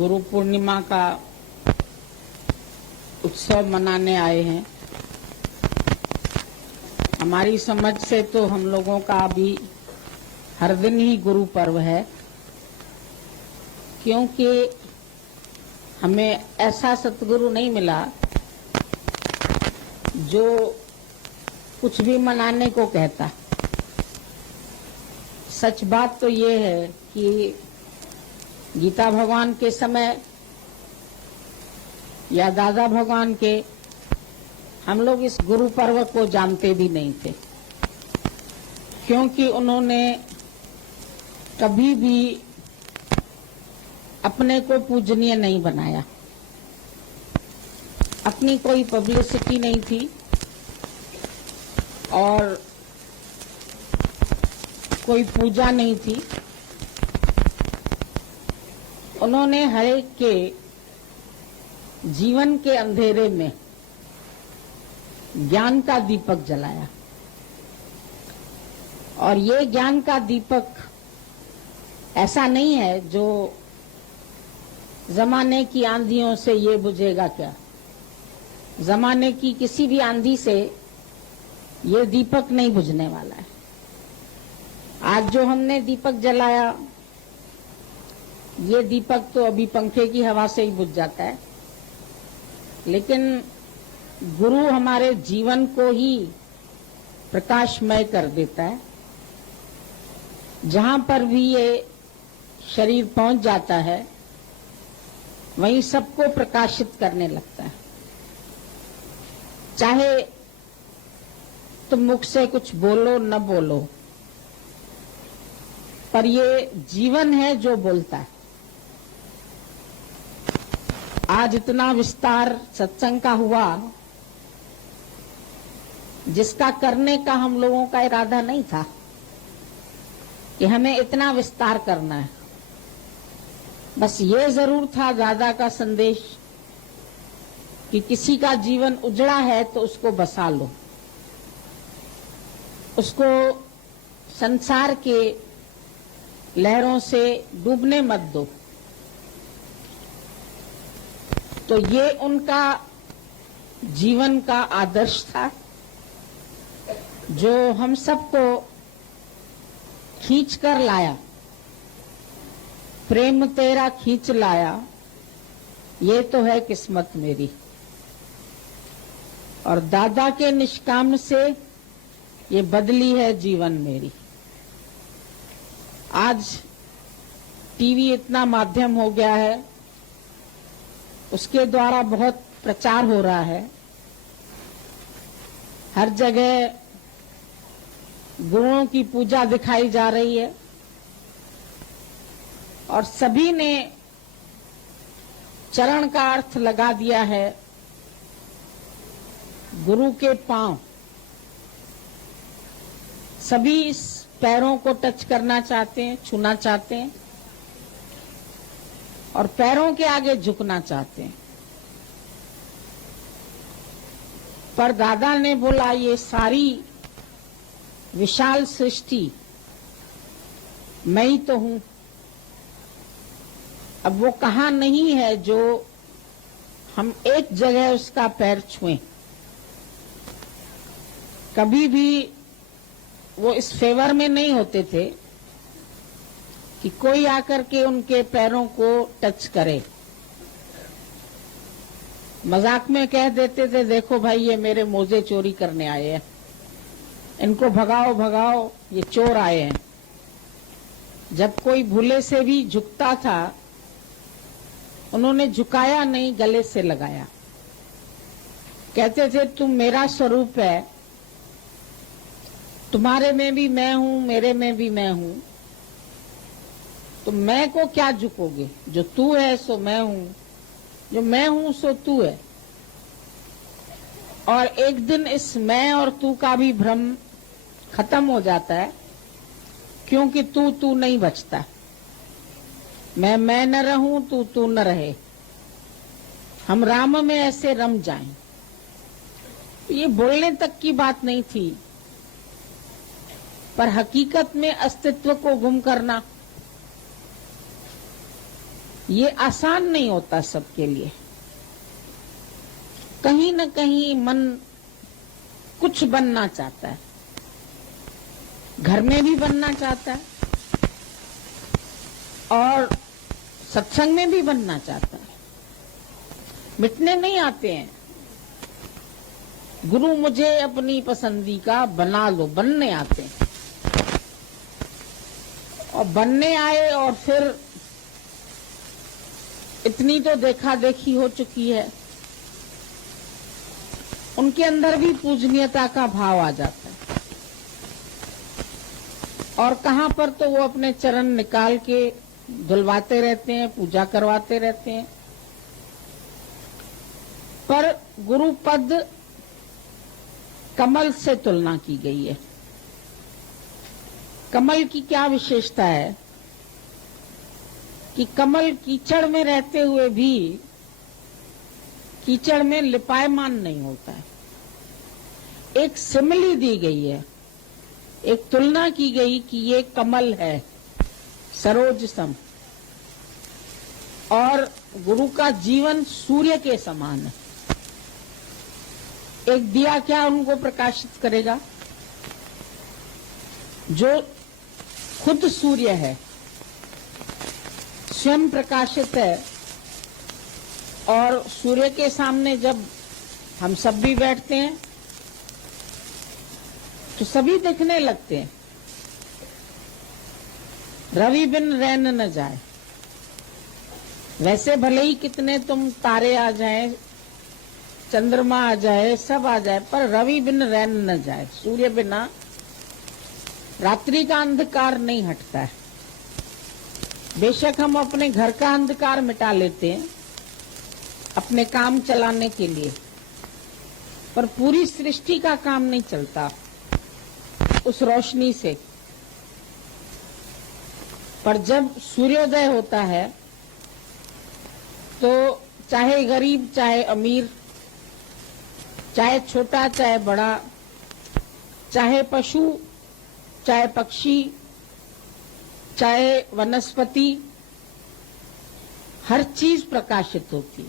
गुरु पूर्णिमा का उत्सव मनाने आए हैं। हमारी समझ से तो हम लोगों का अभी हर दिन ही गुरु पर्व है, क्योंकि हमें ऐसा सतगुरु नहीं मिला जो कुछ भी मनाने को कहता। सच बात तो ये है कि गीता भगवान के समय या दादा भगवान के हम लोग इस गुरु पर्व को जानते भी नहीं थे, क्योंकि उन्होंने कभी भी अपने को पूजनीय नहीं बनाया। अपनी कोई पब्लिसिटी नहीं थी और कोई पूजा नहीं थी। उन्होंने हर एक के जीवन के अंधेरे में ज्ञान का दीपक जलाया, और ये ज्ञान का दीपक ऐसा नहीं है जो जमाने की आंधियों से ये बुझेगा क्या। जमाने की किसी भी आंधी से ये दीपक नहीं बुझने वाला है। आज जो हमने दीपक जलाया, ये दीपक तो अभी पंखे की हवा से ही बुझ जाता है, लेकिन गुरु हमारे जीवन को ही प्रकाशमय कर देता है। जहां पर भी ये शरीर पहुंच जाता है, वहीं सबको प्रकाशित करने लगता है। चाहे तुम मुख से कुछ बोलो न बोलो, पर ये जीवन है जो बोलता है। आज इतना विस्तार सत्संग का हुआ, जिसका करने का हम लोगों का इरादा नहीं था कि हमें इतना विस्तार करना है। बस ये जरूर था दादा का संदेश कि किसी का जीवन उजड़ा है तो उसको बसा लो, उसको संसार के लहरों से डूबने मत दो। तो ये उनका जीवन का आदर्श था, जो हम सबको खींच कर लाया। प्रेम तेरा खींच लाया, ये तो है किस्मत मेरी। और दादा के निष्काम से ये बदली है जीवन मेरी। आज टीवी इतना माध्यम हो गया है, उसके द्वारा बहुत प्रचार हो रहा है। हर जगह गुरुओं की पूजा दिखाई जा रही है, और सभी ने चरण का अर्थ लगा दिया है गुरु के पांव। सभी इस पैरों को टच करना चाहते हैं, छूना चाहते हैं, और पैरों के आगे झुकना चाहते हैं। पर दादा ने बोला, ये सारी विशाल सृष्टि मैं ही तो हूं। अब वो कहां नहीं है जो हम एक जगह उसका पैर छुएं। कभी भी वो इस फेवर में नहीं होते थे कि कोई आकर के उनके पैरों को टच करे। मजाक में कह देते थे, देखो भाई ये मेरे मोजे चोरी करने आए हैं, इनको भगाओ भगाओ, ये चोर आए हैं। जब कोई भूले से भी झुकता था, उन्होंने झुकाया नहीं, गले से लगाया। कहते थे तुम मेरा स्वरूप है, तुम्हारे में भी मैं हूं, मेरे में भी मैं हूं, तो मैं को क्या झुकोगे? जो तू है सो मैं हूं, जो मैं हूं सो तू है। और एक दिन इस मैं और तू का भी भ्रम खत्म हो जाता है, क्योंकि तू नहीं बचता। मैं न रहूं, तू न रहे, हम राम में ऐसे रम जाएं। ये बोलने तक की बात नहीं थी, पर हकीकत में अस्तित्व को गुम करना, ये आसान नहीं होता सबके लिए। कहीं न कहीं मन कुछ बनना चाहता है, घर में भी बनना चाहता है और सत्संग में भी बनना चाहता है। मिटने नहीं आते हैं। गुरु मुझे अपनी पसंदी का बना लो, बनने आते हैं। और बनने आए और फिर इतनी तो देखा देखी हो चुकी है, उनके अंदर भी पूजनीयता का भाव आ जाता है। और कहां पर तो वो अपने चरण निकाल के धुलवाते रहते हैं, पूजा करवाते रहते हैं। पर गुरु पद कमल से तुलना की गई है। कमल की क्या विशेषता है कि कमल कीचड़ में रहते हुए भी कीचड़ में लिपायमान नहीं होता है। एक सिमिली दी गई है, एक तुलना की गई कि ये कमल है सरोज सम, और गुरु का जीवन सूर्य के समान है। एक दिया क्या उनको प्रकाशित करेगा? जो खुद सूर्य है, स्वयं प्रकाशित है। और सूर्य के सामने जब हम सब भी बैठते हैं तो सभी दिखने लगते हैं। रवि बिन रैन न जाए। वैसे भले ही कितने तुम तारे आ जाए, चंद्रमा आ जाए, सब आ जाए, पर रवि बिन रैन न जाए। सूर्य बिना रात्रि का अंधकार नहीं हटता है। बेशक हम अपने घर का अंधकार मिटा लेते हैं अपने काम चलाने के लिए, पर पूरी सृष्टि का काम नहीं चलता उस रोशनी से। पर जब सूर्योदय होता है तो चाहे गरीब, चाहे अमीर, चाहे छोटा, चाहे बड़ा, चाहे पशु, चाहे पक्षी, चाहे वनस्पति, हर चीज प्रकाशित होती।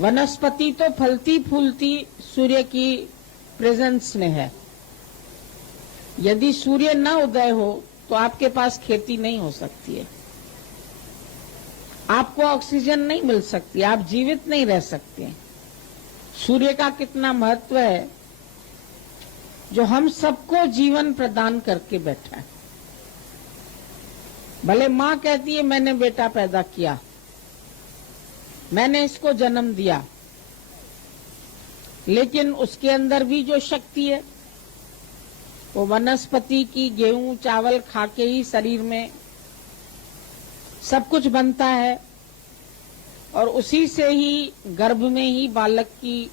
वनस्पति तो फलती फूलती सूर्य की प्रेजेंस में है। यदि सूर्य न उदय हो तो आपके पास खेती नहीं हो सकती है, आपको ऑक्सीजन नहीं मिल सकती, आप जीवित नहीं रह सकते। सूर्य का कितना महत्व है, जो हम सबको जीवन प्रदान करके बैठा है। भले मां कहती है मैंने बेटा पैदा किया, मैंने इसको जन्म दिया, लेकिन उसके अंदर भी जो शक्ति है वो वनस्पति की गेहूं चावल खा के ही शरीर में सब कुछ बनता है, और उसी से ही गर्भ में ही बालक की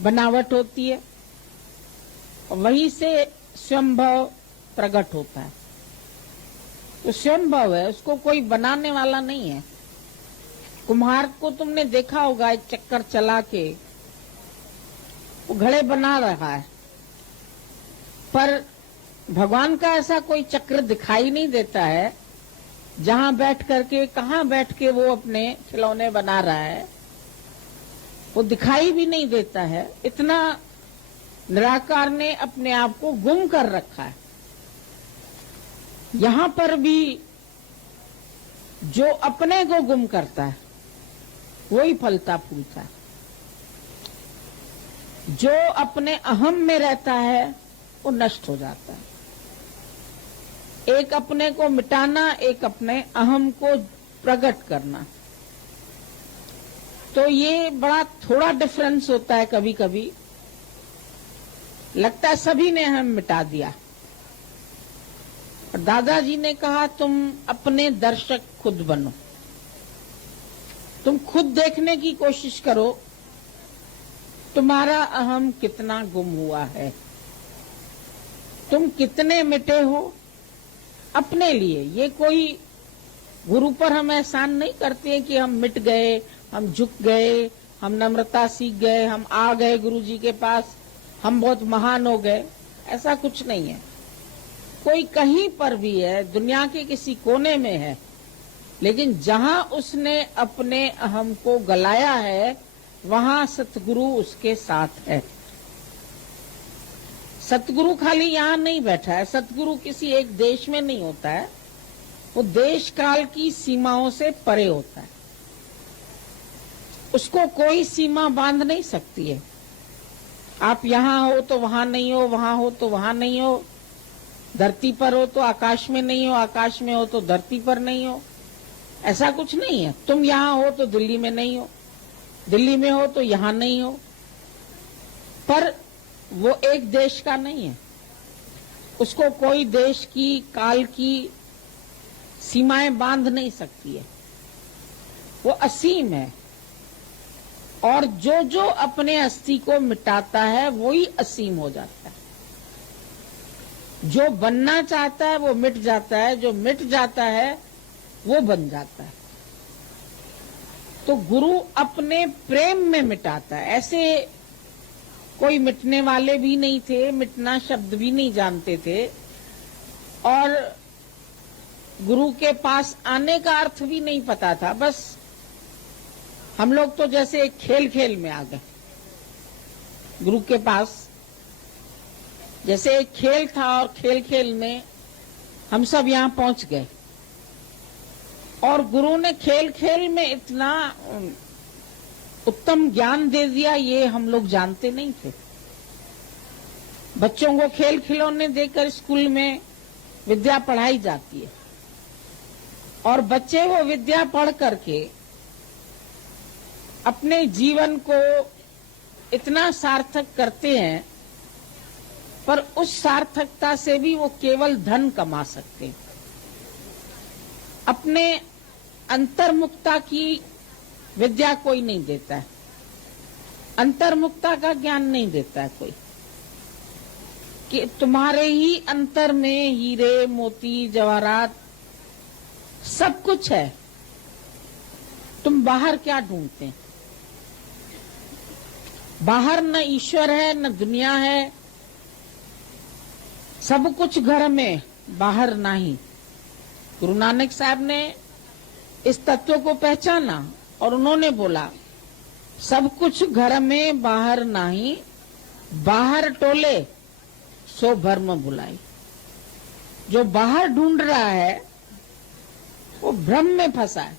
बनावट होती है, और वहीं से स्वयंभव प्रकट होता है। तो स्वयंभव है, उसको कोई बनाने वाला नहीं है। कुम्हार को तुमने देखा होगा, एक चक्कर चला के वो घड़े बना रहा है, पर भगवान का ऐसा कोई चक्र दिखाई नहीं देता है जहां बैठ करके, कहां बैठ के वो अपने खिलौने बना रहा है, वो दिखाई भी नहीं देता है। इतना निराकार ने अपने आप को गुम कर रखा है। यहां पर भी जो अपने को गुम करता है वही फलता फूलता है। जो अपने अहम में रहता है वो नष्ट हो जाता है। एक अपने को मिटाना, एक अपने अहम को प्रकट करना, तो ये बड़ा थोड़ा डिफरेंस होता है। कभी कभी लगता है सभी ने हम मिटा दिया। और दादाजी ने कहा तुम अपने दर्शक खुद बनो, तुम खुद देखने की कोशिश करो तुम्हारा अहम कितना गुम हुआ है, तुम कितने मिटे हो अपने लिए। ये कोई गुरु पर हम एहसान नहीं करते कि हम मिट गए, हम झुक गए, हम नम्रता सीख गए, हम आ गए गुरु जी के पास, हम बहुत महान हो गए। ऐसा कुछ नहीं है। कोई कहीं पर भी है, दुनिया के किसी कोने में है, लेकिन जहां उसने अपने अहम को गलाया है वहां सतगुरु उसके साथ है। सतगुरु खाली यहां नहीं बैठा है, सतगुरु किसी एक देश में नहीं होता है, वो देश काल की सीमाओं से परे होता है। उसको कोई सीमा बांध नहीं सकती है। आप यहां हो तो वहां नहीं हो, वहां हो तो वहां नहीं हो, धरती पर हो तो आकाश में नहीं हो, आकाश में हो तो धरती पर नहीं हो, ऐसा कुछ नहीं है। तुम यहां हो तो दिल्ली में नहीं हो, दिल्ली में हो तो यहां नहीं हो, पर वो एक देश का नहीं है। उसको कोई देश की काल की सीमाएं बांध नहीं सकती है। वो असीम है और जो जो अपने अस्थि को मिटाता है वही असीम हो जाता है। जो बनना चाहता है वो मिट जाता है, जो मिट जाता है वो बन जाता है। तो गुरु अपने प्रेम में मिटाता है। ऐसे कोई मिटने वाले भी नहीं थे, मिटना शब्द भी नहीं जानते थे, और गुरु के पास आने का अर्थ भी नहीं पता था। बस हम लोग तो जैसे एक खेल खेल में आ गए। गुरु के पास जैसे एक खेल था और खेल खेल में हम सब यहां पहुंच गए, और गुरु ने खेल खेल में इतना उत्तम ज्ञान दे दिया, ये हम लोग जानते नहीं थे। बच्चों को खेल खिलौने देकर स्कूल में विद्या पढ़ाई जाती है, और बच्चे वो विद्या पढ़ करके अपने जीवन को इतना सार्थक करते हैं, पर उस सार्थकता से भी वो केवल धन कमा सकते हैं। अपने अंतर्मुखता की विद्या कोई नहीं देता है, अंतर्मुखता का ज्ञान नहीं देता है कोई, कि तुम्हारे ही अंतर में हीरे मोती जवाहरात सब कुछ है, तुम बाहर क्या ढूंढते हैं। बाहर न ईश्वर है न दुनिया है, सब कुछ घर में, बाहर नहीं। गुरु नानक साहब ने इस तत्व को पहचाना और उन्होंने बोला, सब कुछ घर में बाहर नहीं, बाहर टोले सो भ्रम भुलाई। जो बाहर ढूंढ रहा है वो भ्रम में फंसा है।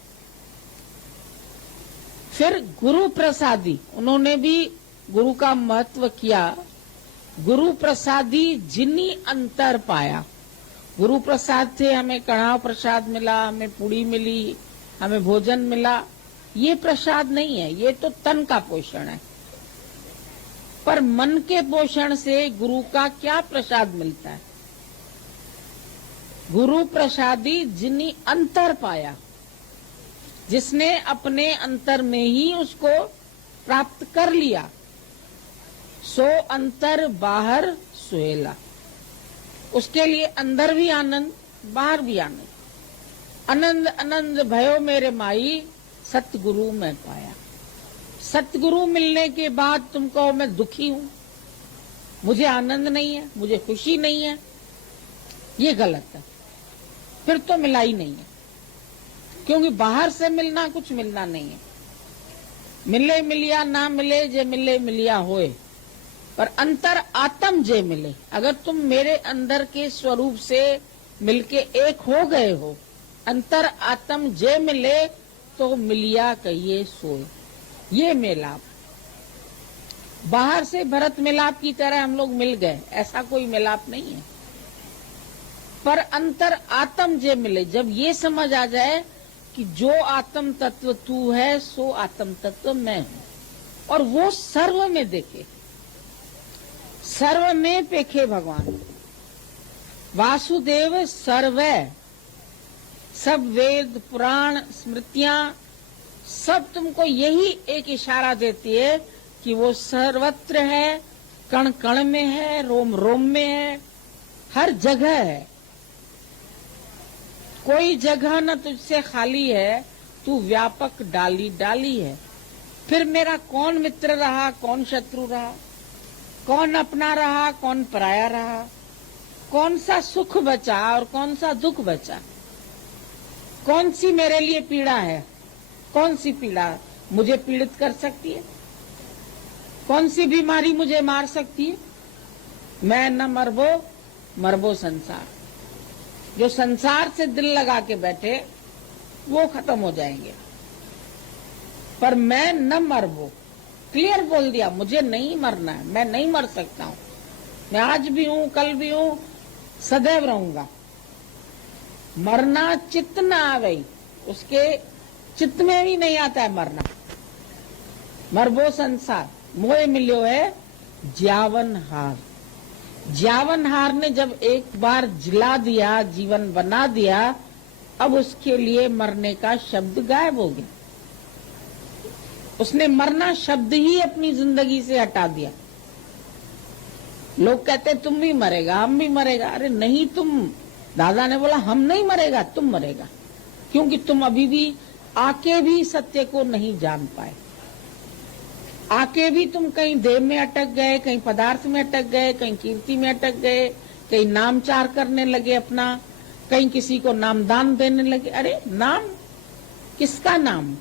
फिर गुरु प्रसादी, उन्होंने भी गुरु का महत्व किया। गुरु प्रसादी जिन्नी अंतर पाया। गुरु प्रसाद से हमें कड़ाह प्रसाद मिला, हमें पूड़ी मिली, हमें भोजन मिला, ये प्रसाद नहीं है, ये तो तन का पोषण है। पर मन के पोषण से गुरु का क्या प्रसाद मिलता है। गुरु प्रसादी जिन्नी अंतर पाया, जिसने अपने अंतर में ही उसको प्राप्त कर लिया, सो अंतर बाहर सुहेला। उसके लिए अंदर भी आनंद, बाहर भी आनंद। आनंद आनंद भयो मेरे माई, सतगुरु मैं पाया। सतगुरु मिलने के बाद तुम कहो मैं दुखी हूं, मुझे आनंद नहीं है, मुझे खुशी नहीं है, ये गलत है। फिर तो मिला ही नहीं है, क्योंकि बाहर से मिलना कुछ मिलना नहीं है। मिले मिलिया ना मिले, जे मिले मिलिया होए, पर अंतर आत्म जे मिले। अगर तुम मेरे अंदर के स्वरूप से मिलके एक हो गए हो, अंतर आत्म जे मिले, तो मिलिया कहिए सोए। ये मिलाप, बाहर से भरत मिलाप की तरह हम लोग मिल गए, ऐसा कोई मिलाप नहीं है। पर अंतर आत्म जे मिले, जब ये समझ आ जाए कि जो आत्म तत्व तू है सो आत्म तत्व मैं हूं, और वो सर्व में देखे, सर्व में पेखे भगवान। वासुदेव सर्वै, सब वेद पुराण स्मृतियां सब तुमको यही एक इशारा देती है कि वो सर्वत्र है, कण कण में है, रोम रोम में है, हर जगह है। कोई जगह न तुझसे खाली है, तू व्यापक डाली डाली है। फिर मेरा कौन मित्र रहा, कौन शत्रु रहा, कौन अपना रहा, कौन पराया रहा, कौन सा सुख बचा और कौन सा दुख बचा। कौन सी मेरे लिए पीड़ा है? कौन सी पीड़ा मुझे पीड़ित कर सकती है? कौन सी बीमारी मुझे मार सकती है? मैं न मरबो मरबो संसार। जो संसार से दिल लगा के बैठे वो खत्म हो जाएंगे, पर मैं न मरबो। क्लियर बोल दिया, मुझे नहीं मरना है, मैं नहीं मर सकता हूं। मैं आज भी हूं, कल भी हूं, सदैव रहूंगा। मरना चित्त न आवे, उसके चित्त में भी नहीं आता है मरना। मरबो संसार मोए मिलियो है ज्यावन हार। ज्यावन हार ने जब एक बार जिला दिया, जीवन बना दिया, अब उसके लिए मरने का शब्द गायब हो गया। उसने मरना शब्द ही अपनी जिंदगी से हटा दिया। लोग कहते तुम भी मरेगा, हम भी मरेगा। अरे नहीं, तुम, दादा ने बोला हम नहीं मरेगा, तुम मरेगा, क्योंकि तुम अभी भी आके भी सत्य को नहीं जान पाए। आके भी तुम कहीं देह में अटक गए, कहीं पदार्थ में अटक गए, कहीं कीर्ति में अटक गए, कहीं नामचार करने लगे अपना, कहीं किसी को नामदान देने लगे। अरे नाम किसका नाम?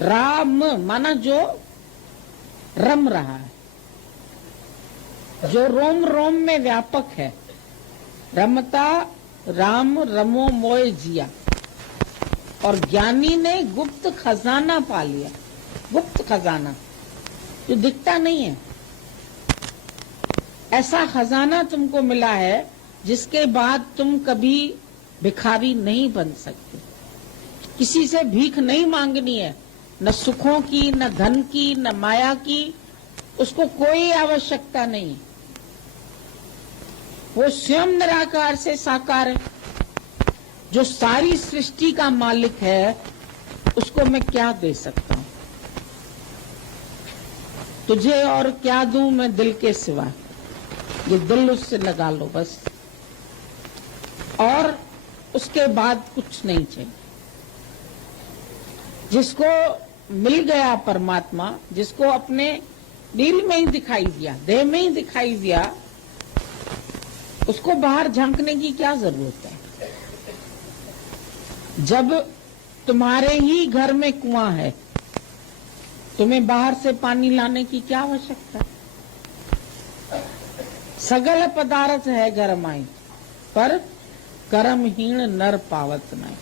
राम माना जो रम रहा है, जो रोम रोम में व्यापक है। रमता राम रमो मोए जिया। और ज्ञानी ने गुप्त खजाना पा लिया। गुप्त खजाना जो दिखता नहीं है, ऐसा खजाना तुमको मिला है जिसके बाद तुम कभी भिखारी नहीं बन सकते। किसी से भीख नहीं मांगनी है, न सुखों की, न धन की, न माया की, उसको कोई आवश्यकता नहीं। वो स्वयं निराकार से साकार है। जो सारी सृष्टि का मालिक है, उसको मैं क्या दे सकता हूं? तुझे और क्या दूं मैं दिल के सिवा? ये दिल उससे लगा लो बस, और उसके बाद कुछ नहीं चाहिए। जिसको मिल गया परमात्मा, जिसको अपने दिल में ही दिखाई दिया, देह में ही दिखाई दिया, उसको बाहर झांकने की क्या जरूरत है? जब तुम्हारे ही घर में कुआं है, तुम्हें बाहर से पानी लाने की क्या आवश्यकता है? सगल पदार्थ है घर माई, पर कर्महीन नर पावत नहीं।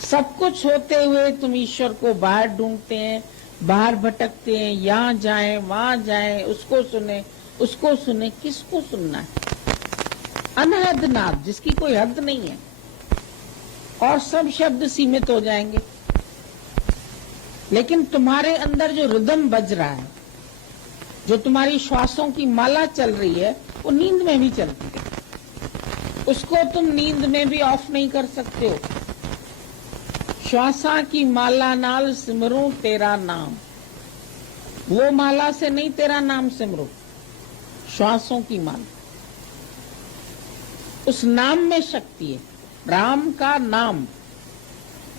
सब कुछ होते हुए तुम ईश्वर को बाहर ढूंढते हैं, बाहर भटकते हैं, यहाँ जाएं वहां जाएं, उसको सुने उसको सुने। किसको सुनना है? अनहद नाद, जिसकी कोई हद नहीं है, और सब शब्द सीमित हो जाएंगे। लेकिन तुम्हारे अंदर जो रिदम बज रहा है, जो तुम्हारी श्वासों की माला चल रही है, वो नींद में भी चलती है। उसको तुम नींद में भी ऑफ नहीं कर सकते हो। श्वासा की माला नाल सिमरूं तेरा नाम। वो माला से नहीं तेरा नाम सिमरो, श्वासों की माला। उस नाम में शक्ति है, राम का नाम।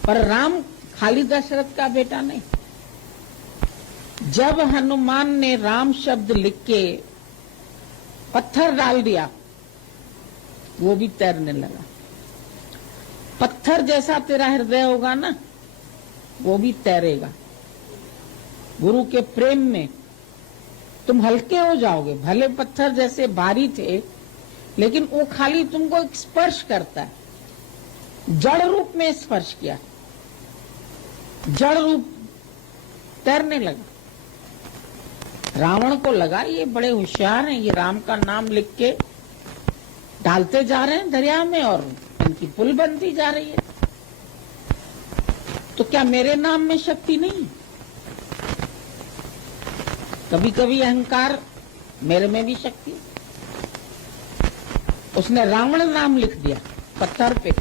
पर राम खाली दशरथ का बेटा नहीं। जब हनुमान ने राम शब्द लिख के पत्थर डाल दिया, वो भी तैरने लगा। पत्थर जैसा तेरा हृदय होगा ना, वो भी तैरेगा। गुरु के प्रेम में तुम हल्के हो जाओगे। भले पत्थर जैसे भारी थे, लेकिन वो खाली तुमको एक स्पर्श करता है। जड़ रूप में स्पर्श किया, जड़ रूप तैरने लगा। रावण को लगा ये बड़े होशियार हैं, ये राम का नाम लिख के डालते जा रहे हैं दरिया में और इनकी पुल बनती जा रही है। तो क्या मेरे नाम में शक्ति नहीं? कभी कभी अहंकार, मेरे में भी शक्ति है। उसने रावण नाम लिख दिया पत्थर पे।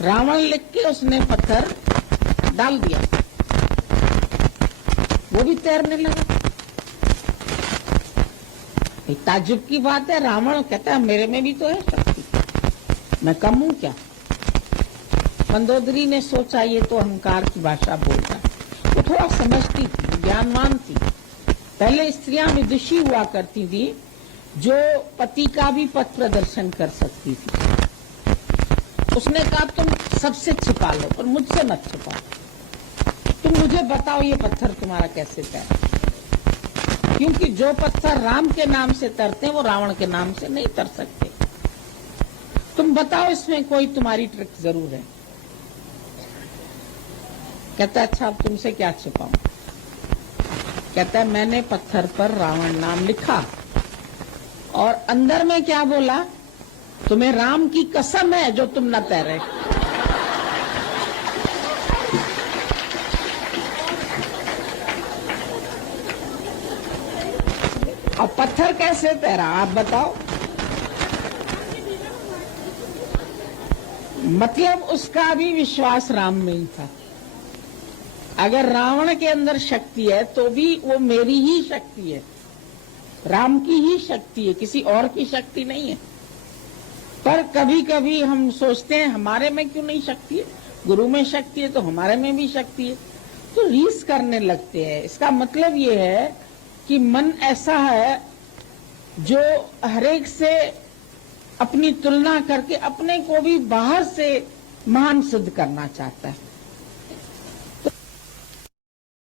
रावण लिख के उसने पत्थर डाल दिया, वो भी तैरने लगा। एक ताज्जुब की बात है, रावण कहता है मेरे में भी तो है शक्ति, मैं कम हूं क्या? मंदोदरी ने सोचा ये तो अहंकार की भाषा बोलता है। वो थोड़ा समझती थी, ज्ञानवान थी। पहले स्त्रियां विदुषी हुआ करती थी, जो पति का भी पथ प्रदर्शन कर सकती थी। उसने कहा तुम सबसे छिपा लो पर मुझसे मत छिपाओ, तुम मुझे बताओ ये पत्थर तुम्हारा कैसे तैरा, क्योंकि जो पत्थर राम के नाम से तरते हैं वो रावण के नाम से नहीं तर सकते। तुम बताओ इसमें कोई तुम्हारी ट्रिक जरूर है। कहता है अच्छा अब तुमसे क्या छिपाऊं। कहता है मैंने पत्थर पर रावण नाम लिखा और अंदर में क्या बोला, तुम्हें राम की कसम है जो तुम न तैरे। अब पत्थर कैसे तैरा आप बताओ। मतलब उसका भी विश्वास राम में ही था। अगर रावण के अंदर शक्ति है तो भी वो मेरी ही शक्ति है, राम की ही शक्ति है, किसी और की शक्ति नहीं है। पर कभी कभी हम सोचते हैं हमारे में क्यों नहीं शक्ति है, गुरु में शक्ति है तो हमारे में भी शक्ति है, तो रीस करने लगते हैं। इसका मतलब ये है कि मन ऐसा है जो हरेक से अपनी तुलना करके अपने को भी बाहर से महान सिद्ध करना चाहता है।